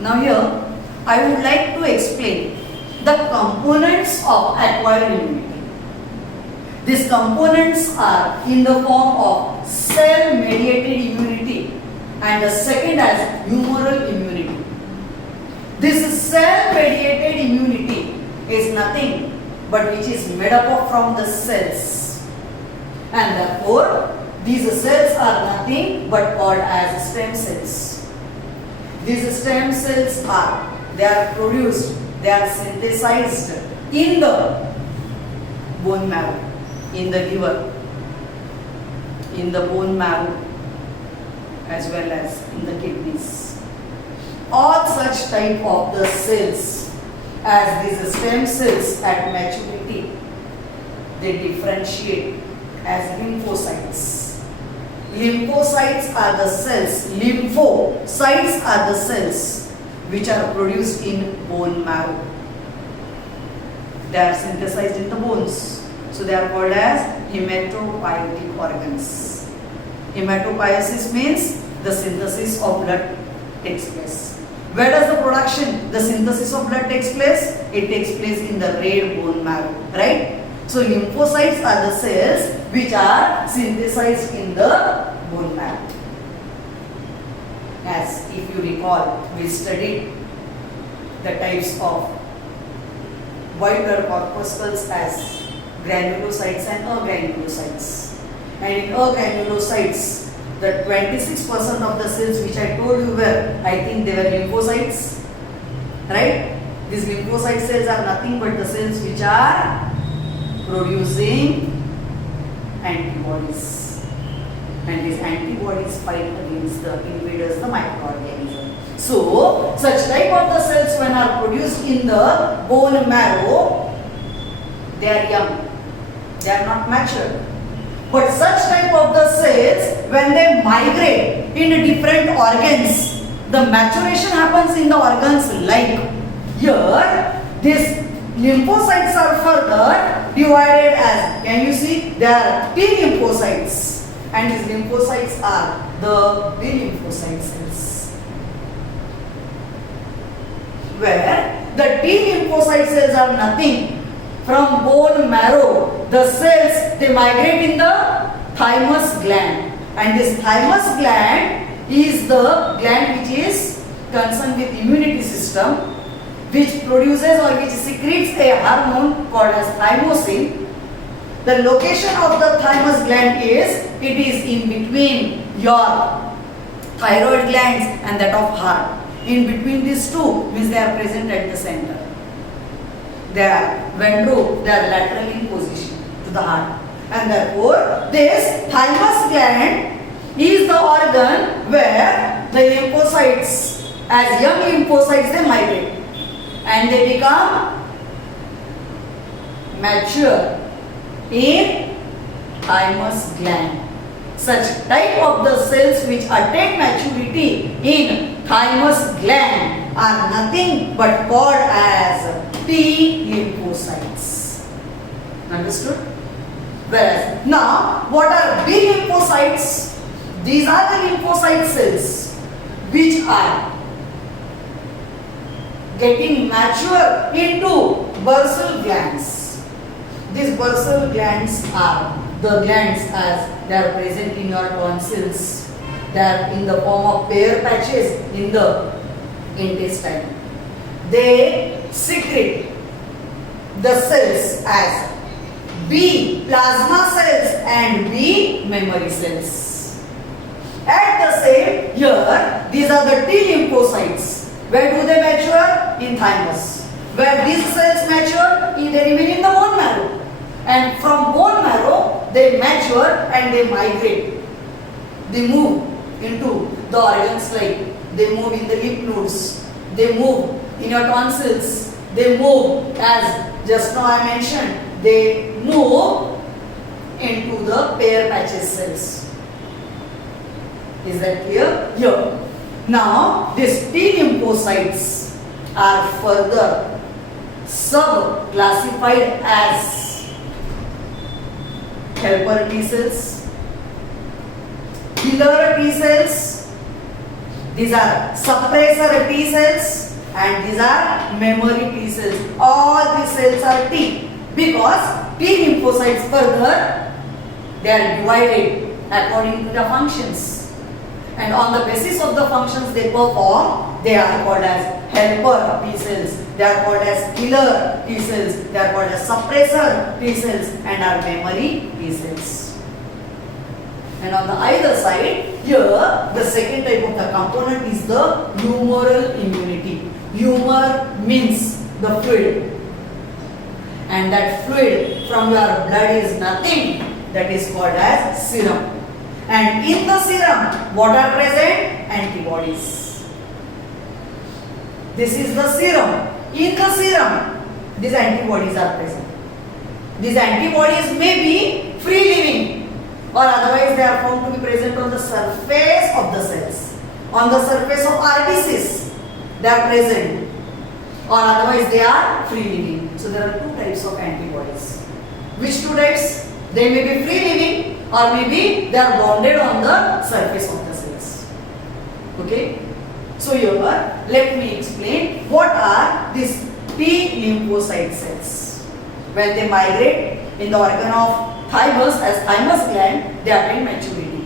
Now here I would like to explain the components of acquired immunity. These components are in the form of cell-mediated immunity and the second as humoral immunity. This cell-mediated immunity is nothing but which is made up of from the cells, and therefore these cells are nothing but called as stem cells. These stem cells they are produced, they are synthesized in the bone marrow, in the liver, in the bone marrow, as well as in the kidneys. All such type of the cells, as these stem cells at maturity, they differentiate as lymphocytes. Lymphocytes are the cells, lymphocytes are the cells which are produced in bone marrow. They are synthesized in the bones. So they are called as hematopoietic organs. Hematopoiesis means the synthesis of blood takes place. Where does the production, the synthesis of blood takes place? It takes place in the red bone marrow, right? So lymphocytes are the cells which are synthesized in the bone marrow. As if you recall, we studied the types of white blood corpuscles as granulocytes and agranulocytes. And in agranulocytes, the 26% of the cells which I told you were, I think they were lymphocytes, right? These lymphocyte cells are nothing but the cells which are producing antibodies. And these antibodies fight against the invaders, the microorganism. So, such type of the cells when are produced in the bone marrow, they are young. They are not mature. But such type of the cells, when they migrate in different organs, the maturation happens in the organs like here. These lymphocytes are further divided as, can you see? There are T lymphocytes, and these lymphocytes are the B lymphocyte cells. Where the T lymphocyte cells are nothing from bone marrow, the cells they migrate in the thymus gland, and this thymus gland is the gland which is concerned with immunity system, which produces or which secretes a hormone called as thymosin. The location of the thymus gland is, it is in between your thyroid glands and that of heart. In between these two means they are present at the center. They are ventro, they are lateral in position to the heart, and therefore this thymus gland is the organ where the lymphocytes, as young lymphocytes, they migrate and they become mature in thymus gland. Such type of the cells which attain maturity in thymus gland are nothing but called as T lymphocytes. Understood? Whereas now, what are B lymphocytes? These are the lymphocyte cells which are getting mature into bursal glands. These bursal glands are the glands as they are present in your tonsils. They are in the form of bare patches in the intestine. They secrete the cells as B plasma cells and B memory cells. At the same here, these are the T lymphocytes. Where do they mature? In thymus. Where these cells mature, they remain in the bone marrow. And from bone marrow, they mature and they migrate. They move into the organs like they move in the lymph nodes, they move in your tonsils, they move as just now I mentioned, they move into the bare patches cells. Is that clear? Here. Now, these T lymphocytes are further sub-classified as helper T cells, killer T cells, These are suppressor T cells and these are memory T cells. All these cells are T because T lymphocytes further they are divided according to the functions, and on the basis of the functions they perform, they are called as helper T cells, they are called as killer T cells, they are called as suppressor T cells and are memory T cells. And on the either side, here the second type of the component is the humoral immunity. Humor means the fluid, and that fluid from your blood is nothing, that is called as serum. And in the serum, what are present? Antibodies. This is the serum. In the serum, these antibodies are present. These antibodies may be free living, or otherwise they are found to be present on the surface of the cells. On the surface of RBCs, they are present, or otherwise they are free living. So there are two types of antibodies. Which two types? They may be free living, or maybe they are bonded on the surface of the cells. Okay? So here, let me explain what are these T lymphocyte cells. When they migrate in the organ of thymus, as thymus gland, they attain maturity.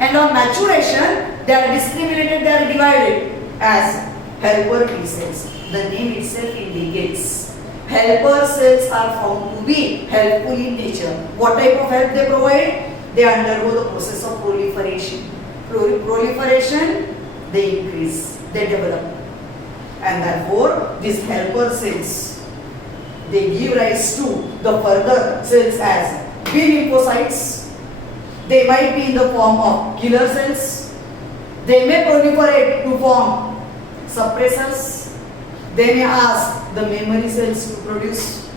And on maturation, they are discriminated, they are divided as helper T cells. The name itself indicates. Helper cells are found to be helpful in nature. What type of help they provide? They undergo the process of proliferation. Proliferation, they increase, they develop. And therefore, these helper cells, they give rise to the further cells as B lymphocytes. They might be in the form of killer cells. They may proliferate to form suppressors. They may ask the memory cells to produce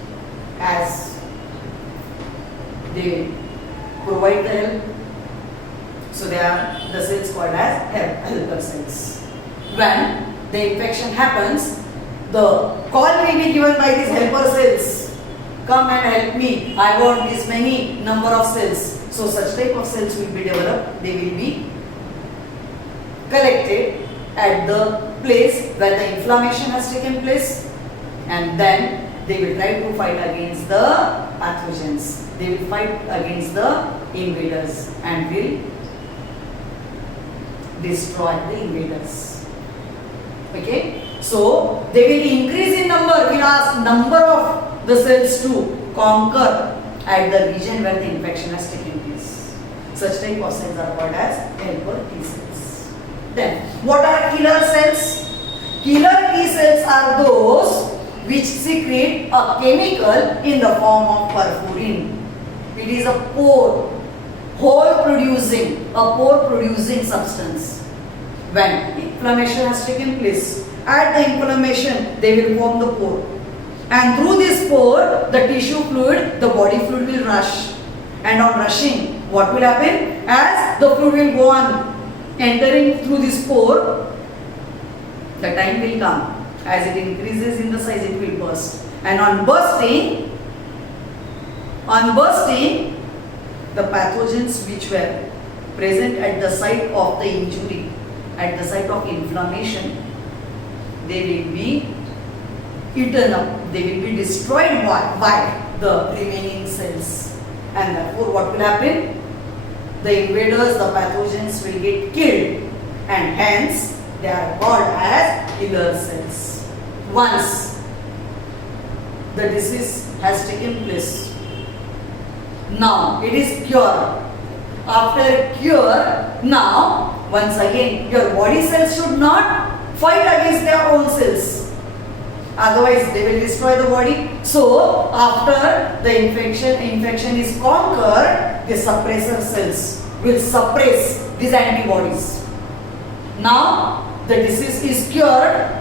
as they provide the help. So they are the cells called as helper cells. When the infection happens, the call will be given by these helper cells. Come and help me. I want this many number of cells. So such type of cells will be developed. They will be collected at the place where the inflammation has taken place, and then they will try to fight against the pathogens. They will fight against the invaders and will destroy the invaders. Okay? So they will increase in number. We'll ask number of the cells to conquer at the region where the infection has taken place. Such type of cells are called as helper T cells. Then, what are killer cells? Killer T cells are those which secrete a chemical in the form of perforin. It is a pore producing substance. When inflammation has taken place, at the inflammation they will form the pore, and through this pore the tissue fluid, the body fluid will rush, and on rushing what will happen? As the fluid will go on entering through this pore, the time will come, as it increases in the size it will burst, and on bursting the pathogens which were present at the site of the injury, at the site of inflammation, they will be eaten up, they will be destroyed by the remaining cells, and therefore what will happen? The invaders, the pathogens will get killed, and hence they are called as killer cells. Once the disease has taken place, now it is cured. After cure, now once again your body cells should not fight against their own cells, otherwise they will destroy the body. So after the infection is conquered, the suppressor cells will suppress these antibodies. Now the disease is cured,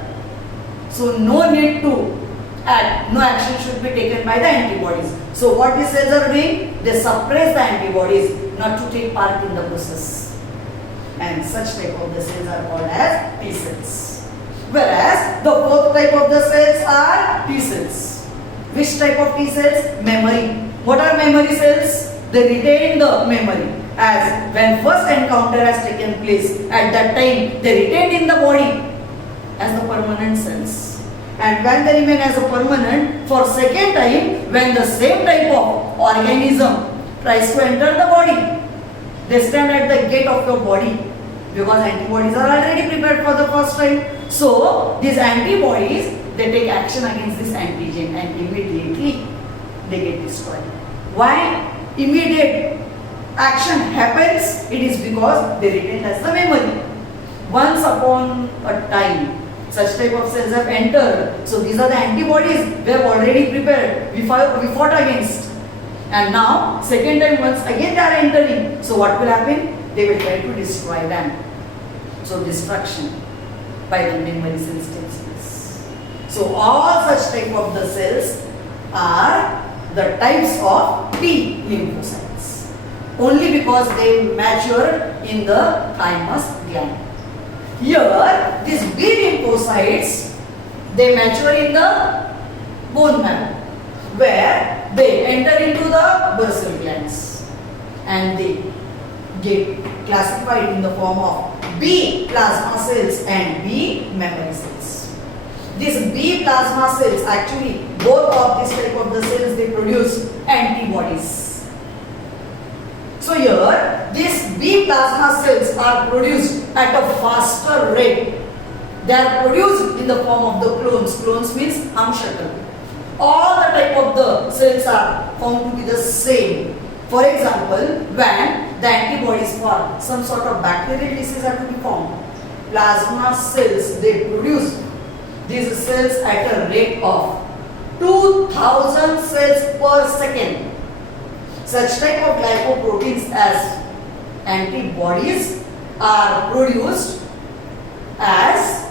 so no need to act, no action should be taken by the antibodies. So what these cells are doing? They suppress the antibodies not to take part in the process, and such type of the cells are called as T cells. Whereas the fourth type of the cells are T cells. Which type of T cells? Memory. What are memory cells? They retain the memory. as when first encounter has taken place, at that time they retained in the body as the permanent cells. And when they remain as a permanent, for second time, when the same type of organism tries to enter the body, they stand at the gate of your body because antibodies are already prepared for the first time. So these antibodies, they take action against this antigen and immediately they get destroyed. Why immediate action happens? It is because they retain as the memory. Once upon a time, such type of cells have entered. So these are the antibodies we have already prepared. We fought against. And now, second time once again they are entering. So what will happen? They will try to destroy them. So destruction by the memory cells takes place. So all such type of the cells are the types of T lymphocytes. Only because they mature in the thymus gland. Here, these B lymphocytes, they mature in the bone marrow, where they enter into the basal glands and they get classified in the form of B plasma cells and B memory cells. These B plasma cells, actually both of this type of the cells, they produce antibodies. So here, these B plasma cells are produced at a faster rate. They are produced in the form of the clones. Clones means unshuttled. All the type of the cells are found to be the same. For example, when the antibodies for some sort of bacterial disease are to be formed, plasma cells, they produce these cells at a rate of 2000 cells per second. Such type of glycoproteins as antibodies are produced as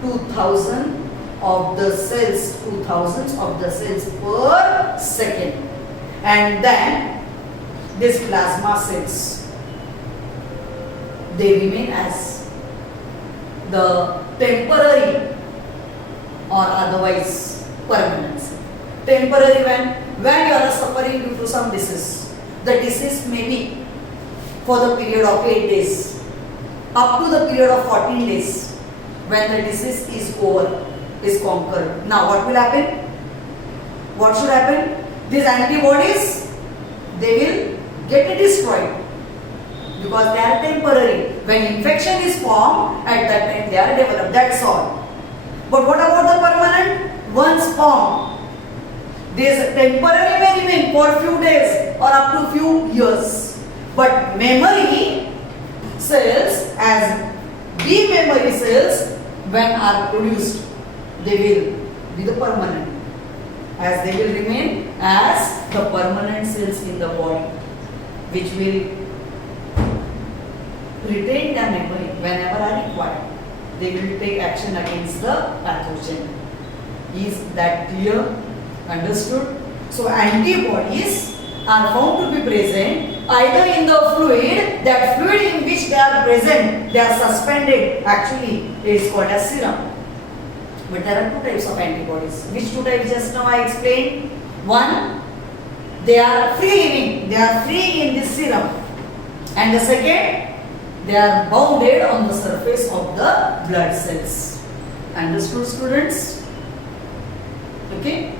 2000 of the cells, 2000s of the cells per second. And then these plasma cells, they remain as the temporary or otherwise permanent cell. Temporary when you are suffering due to some disease. The disease may be for the period of 8 days, up to the period of 14 days. When the disease is over, is conquered. Now what will happen? What should happen? These antibodies, they will get destroyed because they are temporary. When infection is formed, at that time they are developed. That's all. But what about the permanent? Once formed, these temporary may remain for a few days or up to few years. But memory cells, as B memory cells, when are produced, they will be the permanent, as they will remain as the permanent cells in the body, which will retain their memory whenever are required. They will take action against the pathogen. Is that clear? Understood? So antibodies are found to be present either in the fluid, that fluid in which they are present, they are suspended, actually is called as serum. But there are two types of antibodies. Which two types just now I explained? One, they are free living, they are free in this serum. And the second, they are bounded on the surface of the blood cells. Understood, students? Okay.